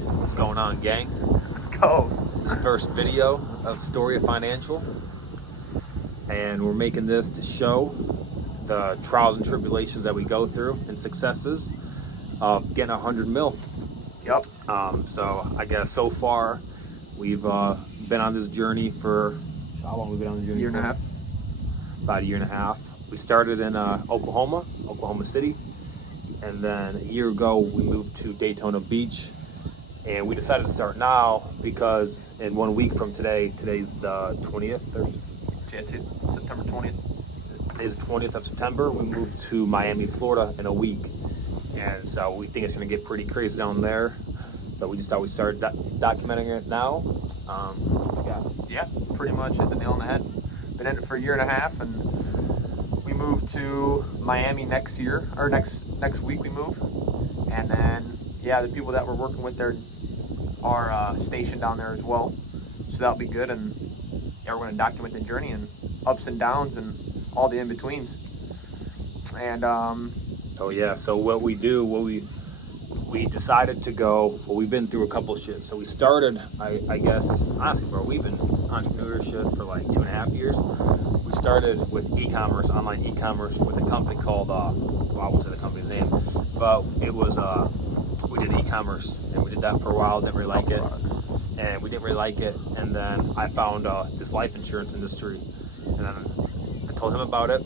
What's going on, gang? Let's go. This is first video of Story of Financial, and we're making this to show the trials and tribulations that we go through and successes of getting 100 mil. Yep. So I guess so far we've been on this journey for how long? We've been on the journey? Year and a half. About a year and a half. We started in Oklahoma City, and then a year ago we moved to Daytona Beach. And we decided to start now because in 1 week from today, today's the 20th, September 20th. Today's the 20th of September, we moved to Miami, Florida in a week. And so we think it's gonna get pretty crazy down there. So we just thought we'd start documenting it now. What you got? Yeah, pretty much hit the nail on the head. Been in it for a year and a half, and we moved to Miami next week we move. And then, yeah, the people that we're working with there are stationed down there as well. So that'll be good. And yeah, we're gonna document the journey and ups and downs and all the in-betweens. And Oh yeah, so what we decided to go, well, we've been through a couple of shit. So we started, I guess, honestly, bro, we've been entrepreneurship for like 2.5 years. We started with e-commerce, online e-commerce with a company called, well, I won't say the company name, but it was, we did e-commerce, and we did that for a while, didn't really like it. And we didn't really like it, and then I found this life insurance industry, and then I told him about it,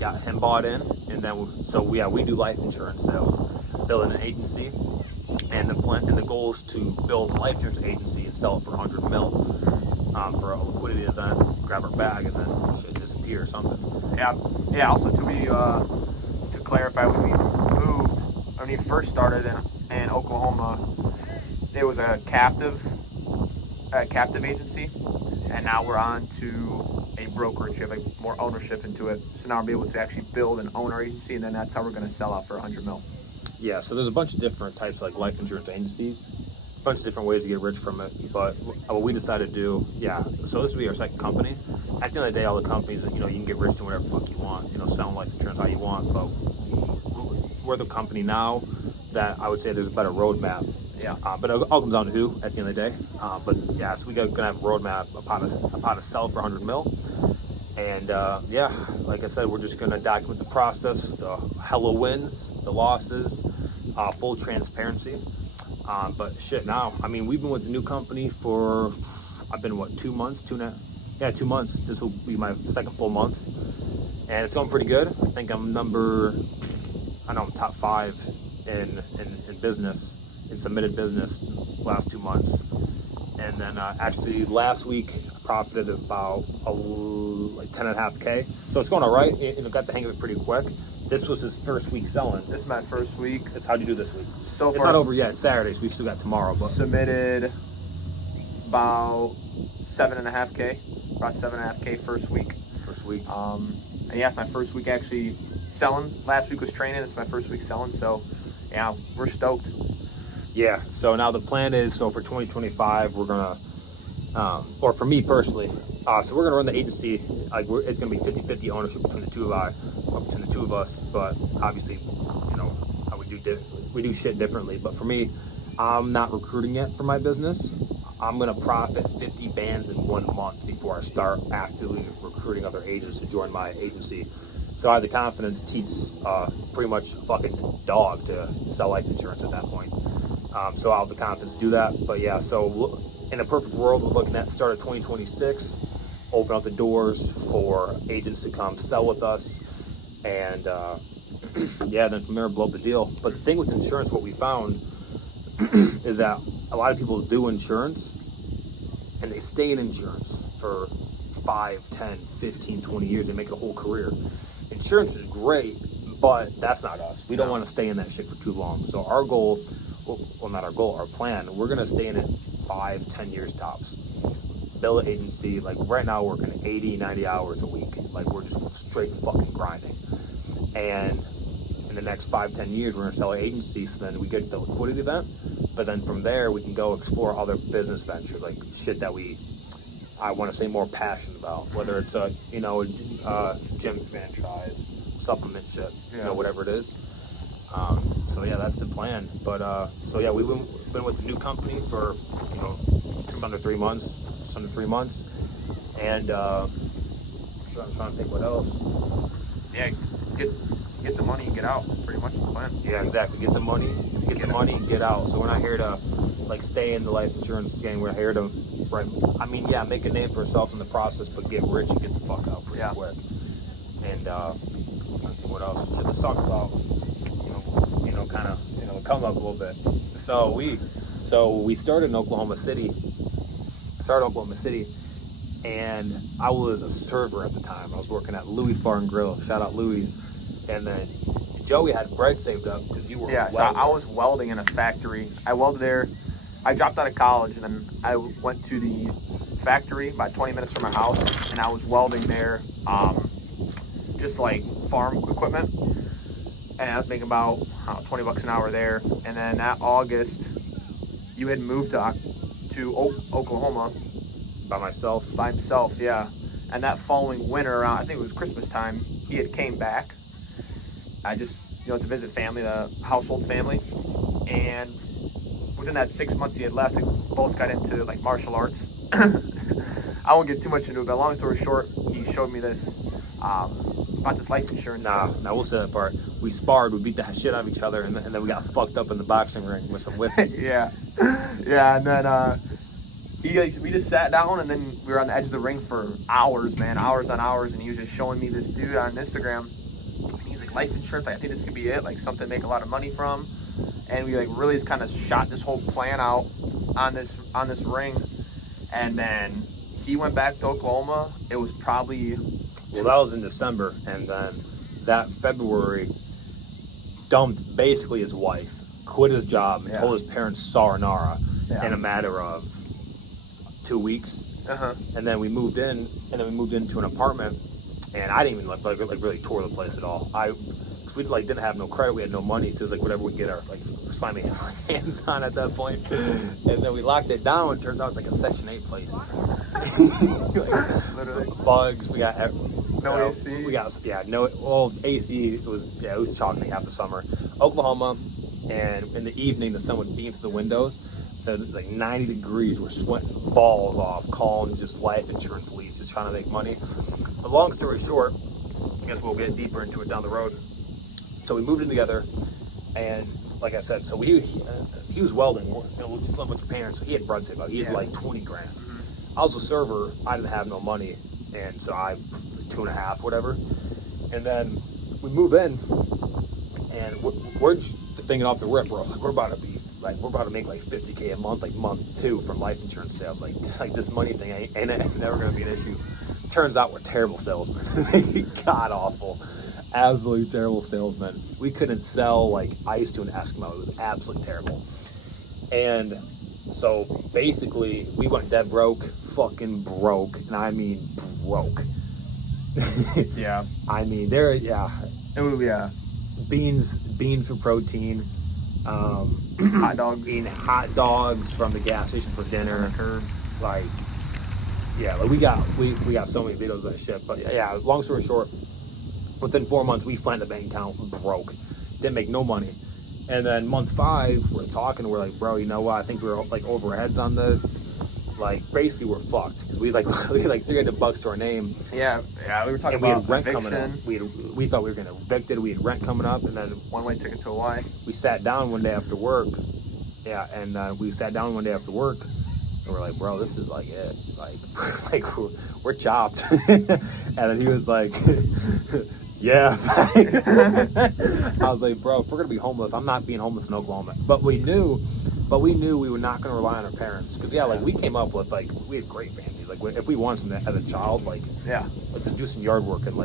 got him bought in, and then we do life insurance sales, building an agency, and the goal is to build a life insurance agency and sell it for 100 mil for a liquidity event, grab our bag, and then shit disappear or something. yeah. Also, to clarify, when we first started in Oklahoma, it was a captive agency, and now we're on to a brokerage. We have like more ownership into it, so now we'll be able to actually build and own our agency, and then that's how we're going to sell out for 100 mil. Yeah, so there's a bunch of different types of like life insurance agencies, a bunch of different ways to get rich from it. But what we decided to do, so this will be our second company. At the end of the day, all the companies, you can get rich doing whatever the fuck you want, selling life insurance how you want. But we're the company now that I would say there's a better roadmap. Yeah. But it all comes down to who at the end of the day. So we're gonna have a roadmap of how to sell for 100 mil. And like I said, we're just gonna document the process, the hella wins, the losses, full transparency. But shit, now, we've been with the new company for, I've been 2 months, 2 months. This will be my second full month, and it's going pretty good. I think I'm top 5 in business, in submitted business last 2 months. And then actually last week I profited about like 10.5K. So it's going all right. Got the hang of it pretty quick. This was his first week selling. This is my first week. How'd you do this week? So far, it's not over yet. It's Saturday, so we still got tomorrow. But submitted about 7.5K. About 7.5K first week. And yeah, it's my first week actually selling. Last week was training. This is my first week selling. So yeah, we're stoked. Yeah, so now the plan is, for 2025, we're gonna, or for me personally, so we're gonna run the agency, it's gonna be 50-50 ownership between the two of us, but obviously, how we do shit differently. But for me, I'm not recruiting yet for my business. I'm gonna profit 50 bands in 1 month before I start actively recruiting other agents to join my agency. So I have the confidence to teach pretty much a fucking dog to sell life insurance at that point. So I'll have the confidence to do that. But yeah, so in a perfect world, we're looking at start of 2026, open up the doors for agents to come sell with us. And then from there, blow up the deal. But the thing with insurance, what we found is that a lot of people do insurance and they stay in insurance for 5, 10, 15, 20 years. They make it a whole career. Insurance is great, but that's not us. We don't want to stay in that shit for too long. So our goal, our plan, we're going to stay in it 5, 10 years tops. Build an agency. Like right now, we're working 80, 90 hours a week. Like we're just straight fucking grinding. And in the next 5, 10 years, we're going to sell an agency. So then we get the liquidity event. But then from there, we can go explore other business ventures, like shit that I want to say more passionate about, whether it's a gym franchise, supplement shit, whatever it is. So yeah, that's the plan. But so yeah, we've been with the new company for just under 3 months, and I'm trying to think what else. Yeah, get the money and get out. Pretty much the plan. Yeah, exactly. Get the money, and get out. So we're not here to like stay in the life insurance game. We're here to, right? I mean, yeah, make a name for ourselves in the process, but get rich and get the fuck out pretty quick. And I'm trying to think what else. So let's talk about kind of come up a little bit. So we started in Oklahoma City. And I was a server at the time. I was working at Louis Bar and Grill. Shout out Louis. And then Joey had bread saved up because you were so I was welding in a factory. I welded there. I dropped out of college and then I went to the factory about 20 minutes from my house, and I was welding there, just like farm equipment. And I was making about $20 an hour there. And then that August, you had moved to Oklahoma. By himself, yeah. And that following winter, around, I think it was Christmas time, he had came back. I just, to visit family, the household family. And within that 6 months he had left, we both got into like martial arts. I won't get too much into it, but long story short, he showed me this, about this life insurance. Nah, we'll say that part. We sparred, we beat the shit out of each other, and then we got fucked up in the boxing ring with some whiskey. Yeah, and then, we just sat down, and then we were on the edge of the ring for hours on hours, and he was just showing me this dude on Instagram, and he's like, life insurance, like, I think this could be it, like something to make a lot of money from. And we like really just kind of shot this whole plan out on this ring, and then he went back to Oklahoma. It was probably that was in December, and then that February dumped basically his wife, quit his job, and told his parents sayonara in a matter of 2 weeks. And then we moved into an apartment, and I didn't even like really tour the place at all. Because we didn't have no credit, we had no money, so it was like whatever we get our slimy hands on at that point. And then we locked it down. It turns out it's like a Section 8 place. literally bugs. We got no AC. We got AC. It was chocolate half the summer. Oklahoma, and in the evening the sun would beam through the windows. So it's like 90 degrees. We're sweating balls off, calling just life insurance leads, just trying to make money. But long story short, I guess we'll get deeper into it down the road. So we moved in together, and like I said, so he was welding. We just lived with our parents, so he had bread saved up. He had like 20 grand. I was a server. I didn't have no money, and so I 2.5, whatever. And then we move in, and we're just thinking off the rip, bro. Like we're about to make like $50K a month, like month 2 from life insurance sales. Like this money thing ain't never gonna be an issue. Turns out we're terrible salesmen. God awful. Absolutely terrible salesmen. We couldn't sell like ice to an Eskimo. It was absolutely terrible. And so basically we went dead broke, fucking broke, and I mean broke. Yeah. I mean beans for protein. Hot dogs. Eating hot dogs from the gas station for dinner. Like we got so many videos of that shit. But yeah, long story short, within 4 months we flattened the bank account, broke, didn't make no money. And then month 5, we're talking, we're like, bro, you know what? I think we're like over our heads on this. Like basically we're fucked because we had $300 to our name. Yeah, we were talking about we had rent coming up. We thought we were getting evicted. We had rent coming up, and then one-way ticket to Hawaii. We sat down one day after work. And we're like, bro, this is like it. Like we're chopped. And then he was like, yeah. I was like, bro, if we're gonna be homeless, I'm not being homeless in Oklahoma. But we knew we were not gonna rely on our parents, because we came up with we had great families. Like if we wanted something as a child, let's just do some yard work, and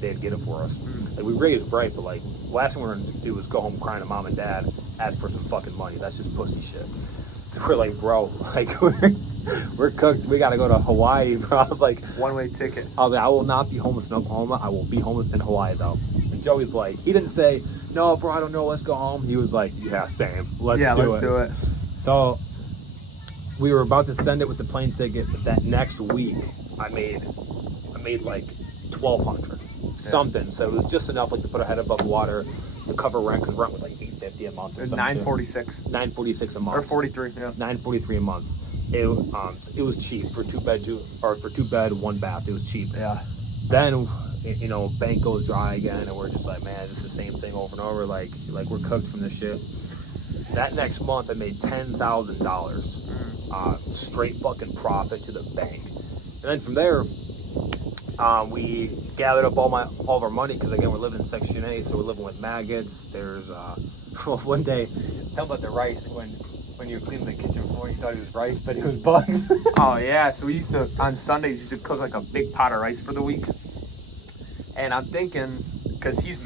they'd get it for us. Like we raised right, but last thing we were gonna do was go home crying to mom and dad, ask for some fucking money. That's just pussy shit. So we're like, bro, we're cooked. We gotta go to Hawaii, bro. I was like, one-way ticket. I was like, I will not be homeless in Oklahoma. I will be homeless in Hawaii, though. And Joey's like, he didn't say, no, bro, I don't know. Let's go home. He was like, yeah, same. Let's do it. So we were about to send it with the plane ticket, but that next week, I made like $1,200. something. So it was just enough like to put a head above water to cover rent, because rent was like $850 a month. It was $946. $946 a month. Or 43, yeah. $943 a month. It was cheap for two bed, one bath. It was cheap. Yeah. Then, you know, bank goes dry again, and we're just like, man, it's the same thing over and over. Like we're cooked from this shit. That next month, I made $10,000 straight fucking profit to the bank. And then from there, we gathered up all of our money, because again, we're living in Section A, so we're living with maggots. There's one day, tell about the rice when you were cleaning the kitchen floor, you thought it was rice, but it was bugs. Oh yeah, so we used to, on Sundays, used to cook like a big pot of rice for the week. And I'm thinking, because he's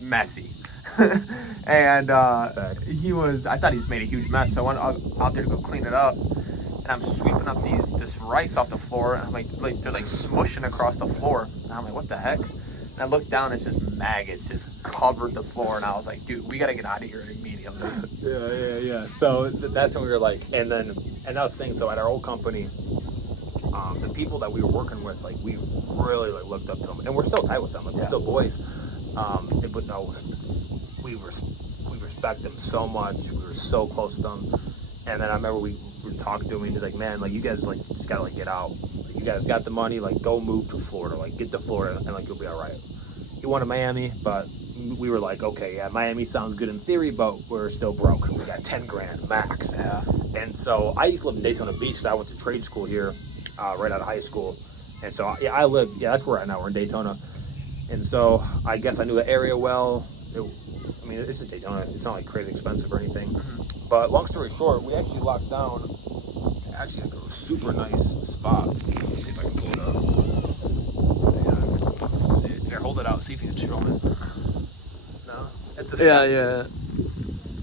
messy, and I thought he just made a huge mess, so I went out there to go clean it up. And I'm sweeping up this rice off the floor, and I'm like they're like smushing across the floor. And I'm like, what the heck? And I look down, it's just maggots just covered the floor, and I was like, dude, we gotta get out of here immediately. Yeah. So that's when we were like, and that was the thing. So at our old company, the people that we were working with, like, we really like looked up to them, and we're still tight with them. Like, we're still boys. But no, we respect them so much. We were so close to them. And then I remember we were talking to him, and he's like, man, like, you guys like just gotta like get out. Like, you guys got the money, like, go move to Florida, like, get to Florida, and like, you'll be all right. He wanted Miami, but we were like, okay, yeah, Miami sounds good in theory, but we're still broke. We got 10 grand max. Yeah. And so I used to live in Daytona Beach, so I went to trade school here, right out of high school. And so that's where we're at now. We're in Daytona. And so I guess I knew the area well. It's in Daytona. It's not like crazy expensive or anything. Mm-hmm. But long story short, we actually locked down a super nice spot. Let's see if I can pull it up. Yeah. See, here, hold it out. See if you can show it. No? At the Yeah.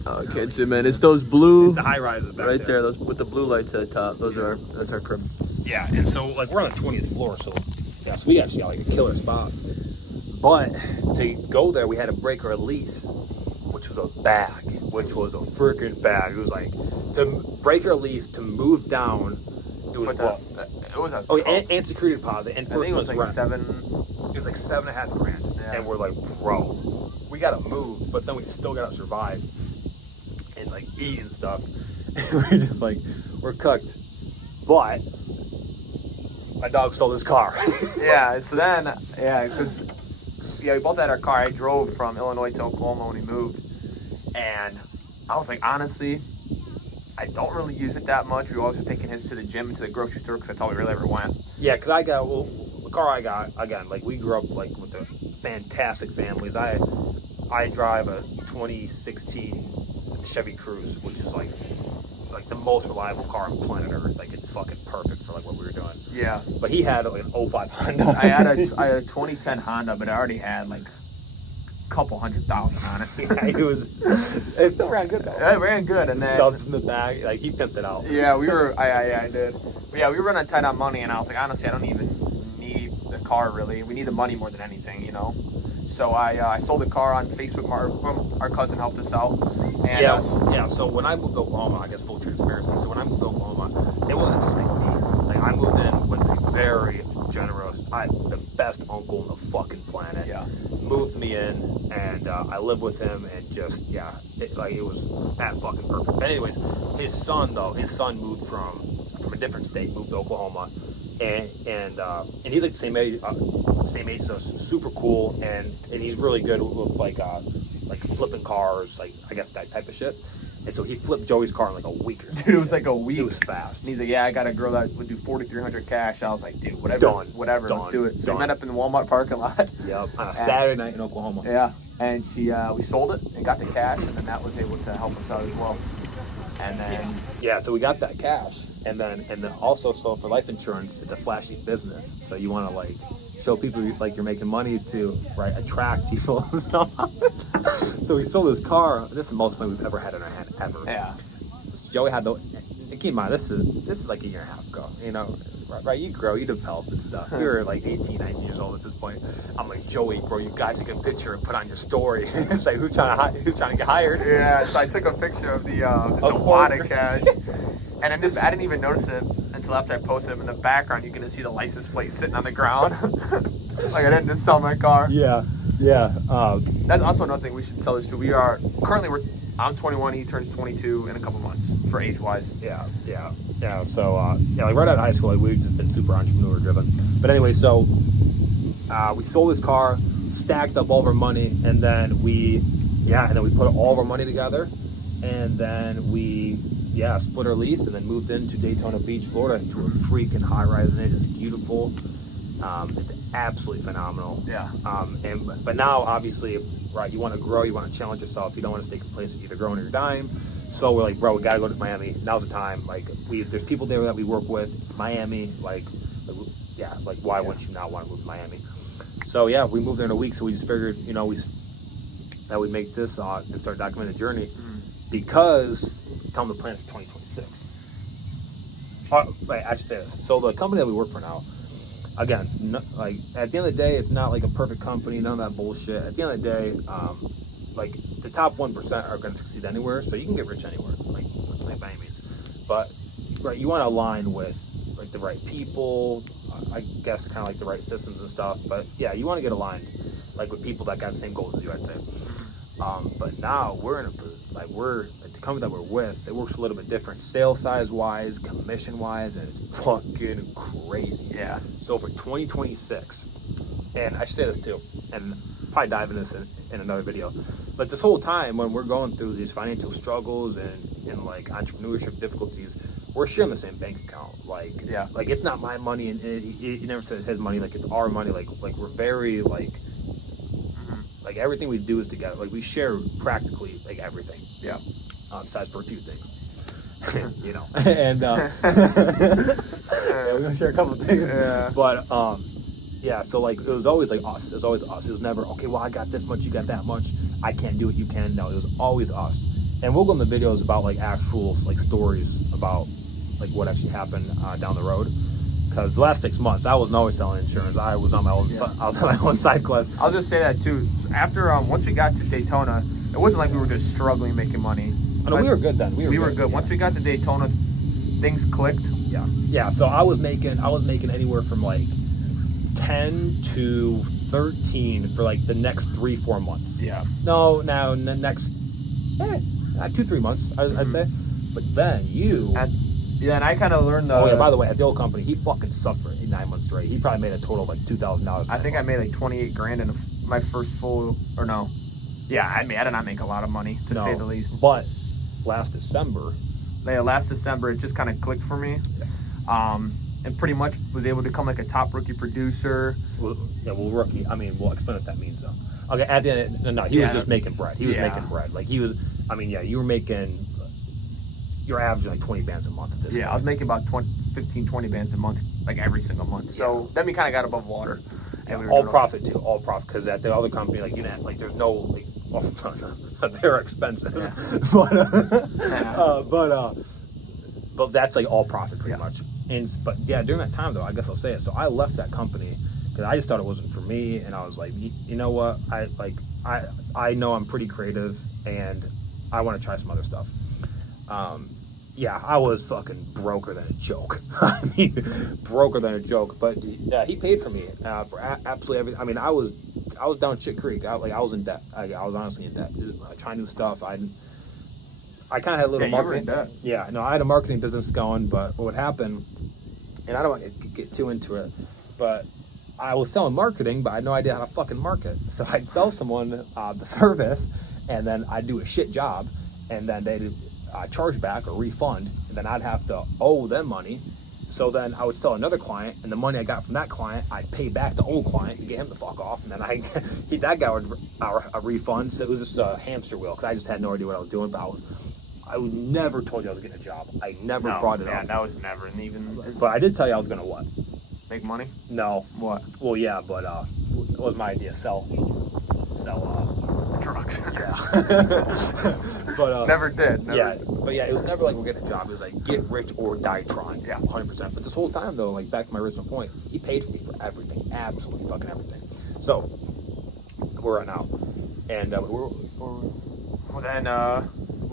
Oh, okay, so man, it's those blue. It's the high rises back right there. Those with the blue lights at the top. That's our crib. Yeah, and so like we're on the 20th floor, so yeah, so we actually got like a killer spot. But to go there, we had to break our lease, which was a freaking bag. It was like to break our lease to move down. It was and security deposit, and I think it was like rent. $7. It was like $7.5 grand, and we're like, bro, we gotta move, but then we still gotta survive and like eat and stuff. And we're just like, we're cooked. But my dog stole his car. Yeah, so then, because we both had our car. I drove from Illinois to Oklahoma when we moved, and I was like, honestly, I don't really use it that much. We always were taking his to the gym and to the grocery store, because that's all we really ever went. Yeah, because the car I got, again, like, we grew up like with the fantastic families. I drive a 2016 Chevy Cruze, which is like the most reliable car on planet Earth. Like, it's fucking perfect for like what we were doing. Yeah. But he had like an 05 Honda. I had a 2010 Honda, but I already had like a couple $100,000 on it. Yeah, it still ran good though. It ran good, and then subs in the back, like he pimped it out. Yeah, I did. But yeah, we were running tight on money, and I was like, honestly, I don't even need the car really. We need the money more than anything, you know. So I sold the car on Facebook. Our cousin helped us out. And So when I moved to Oklahoma, I guess full transparency. So when I moved to Oklahoma, it wasn't just like me. Like, I moved in with a very generous, the best uncle on the fucking planet. Yeah. Moved me in, and I lived with him, and just it was that fucking perfect. But anyways, his son moved from a different state, moved to Oklahoma. And he's like the same age as us, super cool, and he's really good with like flipping cars, like I guess that type of shit. And so he flipped Joey's car in like a week or something. Dude, it was like a week. It was fast. And he's like, yeah, I got a girl that would do $4,300 cash. I was like, dude, whatever, let's do it. So we met up in the Walmart parking lot. Yep, on a Saturday night in Oklahoma. Yeah, and we sold it and got the cash, and then that was able to help us out as well. And then so we got that cash, and then also, so for life insurance, it's a flashy business, so you want to like show people like you're making money to attract people. So we sold his car. This is the most money we've ever had in our hand ever. Yeah. Joey had keep in mind, this is like a year and a half ago, you know, right? You grow, you develop and stuff. We were like 18, 19 years old at this point. I'm like, Joey, bro, you gotta take a picture and put on your story. It's like, who's trying to get hired? Yeah, so I took a picture of the wad of cash, and I didn't even notice it until after I posted it. In the background, you can see the license plate sitting on the ground. Like I didn't just sell my car. Yeah. That's also another thing we should tell this too. I'm 21. He turns 22 in a couple months for age wise. Yeah. So like right out of high school, like we've just been super entrepreneur driven. But anyway, so we sold this car, stacked up all of our money, and then we put all of our money together, and then we split our lease, and then moved into Daytona Beach, Florida, into a freaking high rise, and it is beautiful. It's absolutely phenomenal. Yeah. But now, obviously, right, you want to grow, you want to challenge yourself, you don't want to stay complacent, either growing or you're dying. So we're like, bro, we gotta go to Miami. Now's the time. Like, there's people there that we work with. It's Miami. Why wouldn't you not want to move to Miami? So yeah, we moved there in a week. So we just figured, that we'd make this and start documenting the journey, because tell them the plan for 2026. I should say this. So the company that we work for now, again, like at the end of the day, it's not like a perfect company, none of that bullshit. At the end of the day, like the top 1% are going to succeed anywhere, so you can get rich anywhere, like by any means. But right, you want to align with like the right people, I guess, kind of like the right systems and stuff. But yeah, you want to get aligned like with people that got the same goals as you, I'd say. But now we're the company that we're with, it works a little bit different, sales size wise, commission wise, and it's fucking crazy. Yeah. So for 2026, and I should say this too, and probably dive into this in another video, but this whole time when we're going through these financial struggles and like entrepreneurship difficulties, we're sharing the same bank account. Like it's not my money, and he never said his money, like it's our money. Like we're very like everything we do is together. Like we share practically like everything. Yeah. Besides for a few things, and we're gonna share a couple of things. Yeah. But so like it was always like us. It was always us. It was never okay. Well, I got this much, you got that much. I can't do it, you can. No, it was always us. And we'll go in the videos about like actual like stories about like what actually happened down the road. Because the last 6 months, I wasn't always selling insurance. I was on my own. I was on my own side quest. I'll just say that too. After once we got to Daytona, it wasn't like we were just struggling making money. Oh, no, we were good then. We were good. Once we got to Daytona, things clicked. Yeah. So I was making anywhere from like 10 to 13 for like the next 3-4 months. Yeah. No, now next 2-3 months, I'd say. But then and I kind of learned. By the way, at the old company, he fucking sucked for 9 months straight. He probably made a total of like $2,000. I think I made like $28,000 in my first full, or no. Yeah, I did not make a lot of money, to say the least. But last December, it just kind of clicked for me. Yeah. And pretty much was able to become like a top rookie producer. Rookie. I mean, we'll explain what that means though. Okay, at the end, he was just making bread. He was making bread. Like he was. I mean, you were making. You're averaging like 20 bands a month at this point. I was making about 15, 20 bands a month, like every single month. So then we kind of got above water. And all profit too, all profit. Because at the other company, like like there's no like, they're expensive, but that's like all profit pretty much. But during that time though, I guess I'll say it. So I left that company because I just thought it wasn't for me, and I was like, you know what? I know I'm pretty creative, and I want to try some other stuff. I was fucking broker than a joke. I mean, broker than a joke. But he paid for me for absolutely everything. I mean, I was down shit creek. I was in debt. I was honestly in debt. Trying new stuff. I kind of had a little marketing. I had a marketing business going, but what would happen, and I don't want to get too into it, but I was selling marketing, but I had no idea how to fucking market. So I'd sell someone the service, and then I'd do a shit job, and then they'd charge back or refund, and then I'd have to owe them money. So then I would sell another client, and the money I got from that client, I'd pay back the old client to get him the fuck off, and then that guy would a refund. So it was just a hamster wheel, because I just had no idea what I was doing. But I would never told you I was getting a job. I never brought it up. Yeah, that was never, and even. But I did tell you I was gonna what? Make money? No. What? Well, yeah, but it was my idea. Sell drugs. Yeah. But never did. But it was never like we're getting a job. It was like get rich or die trying. Yeah, 100%. But this whole time though, like back to my original point, he paid for me for everything, absolutely fucking everything. So we're at now, and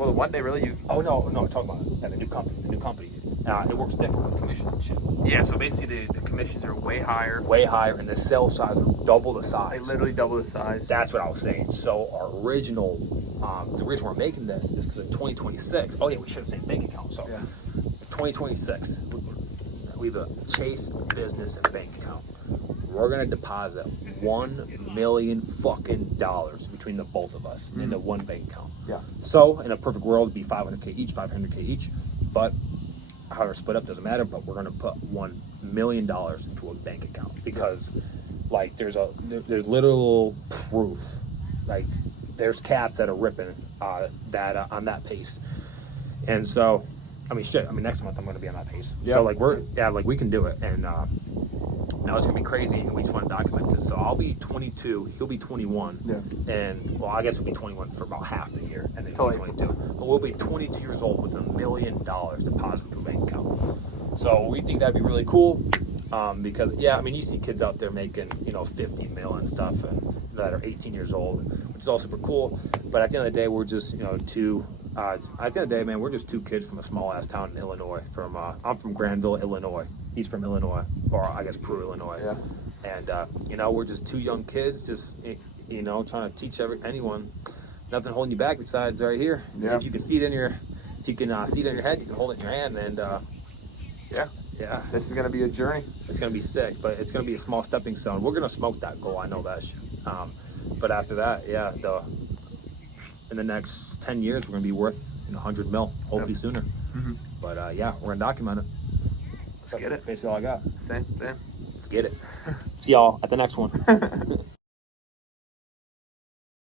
Well, the one day really you. Oh no, I'm talking about the new company. The new company, it works different with commissions and shit. Yeah. So basically, the commissions are way higher. Way higher, and the sales size are double the They size. literally double the size. That's what I was saying. So our original, the reason we're making this is because in 2026. Oh yeah, we should have said bank account. So Yeah. 2026, we have a Chase business and bank account. We're gonna deposit $1 million fucking dollars between the both of us into one bank account. Yeah. So in a perfect world, it'd be 500K each, 500K each. But how they're split up doesn't matter. But we're gonna put $1 million into a bank account because, like, there's literal proof. Like, there's cats that are ripping that on that pace, and so. I mean, shit. I mean, next month I'm going to be on that pace. Yeah. So, like, we can do it. And now it's going to be crazy, and we just want to document this. So I'll be 22. He'll be 21. Yeah. And, well, I guess we'll be 21 for about half the year, and then he'll be Totally. 22. But we'll be 22 years old with $1 million deposited to a bank account. So we think that'd be really cool. Because, yeah, I mean, you see kids out there making, 50 mil and stuff, and that are 18 years old, which is all super cool. But at the end of the day, we're just, two. At the end of the day, man, we're just two kids from a small ass town in Illinois. I'm from Granville, Illinois. He's from Illinois, or I guess Peru, Illinois. Yeah. And we're just two young kids, just trying to teach anyone. Nothing holding you back besides right here. Yeah. If you can see it in your head, you can hold it in your hand, and yeah. This is gonna be a journey. It's gonna be sick, but it's gonna be a small stepping stone. We're gonna smoke that goal. I know that shit. But after that, yeah, in the next 10 years, we're gonna be worth 100 mil, hopefully sooner. Mhm. But yeah, we're gonna document it. Let's get it. Basically all I got. Same. Let's get it. See y'all at the next one.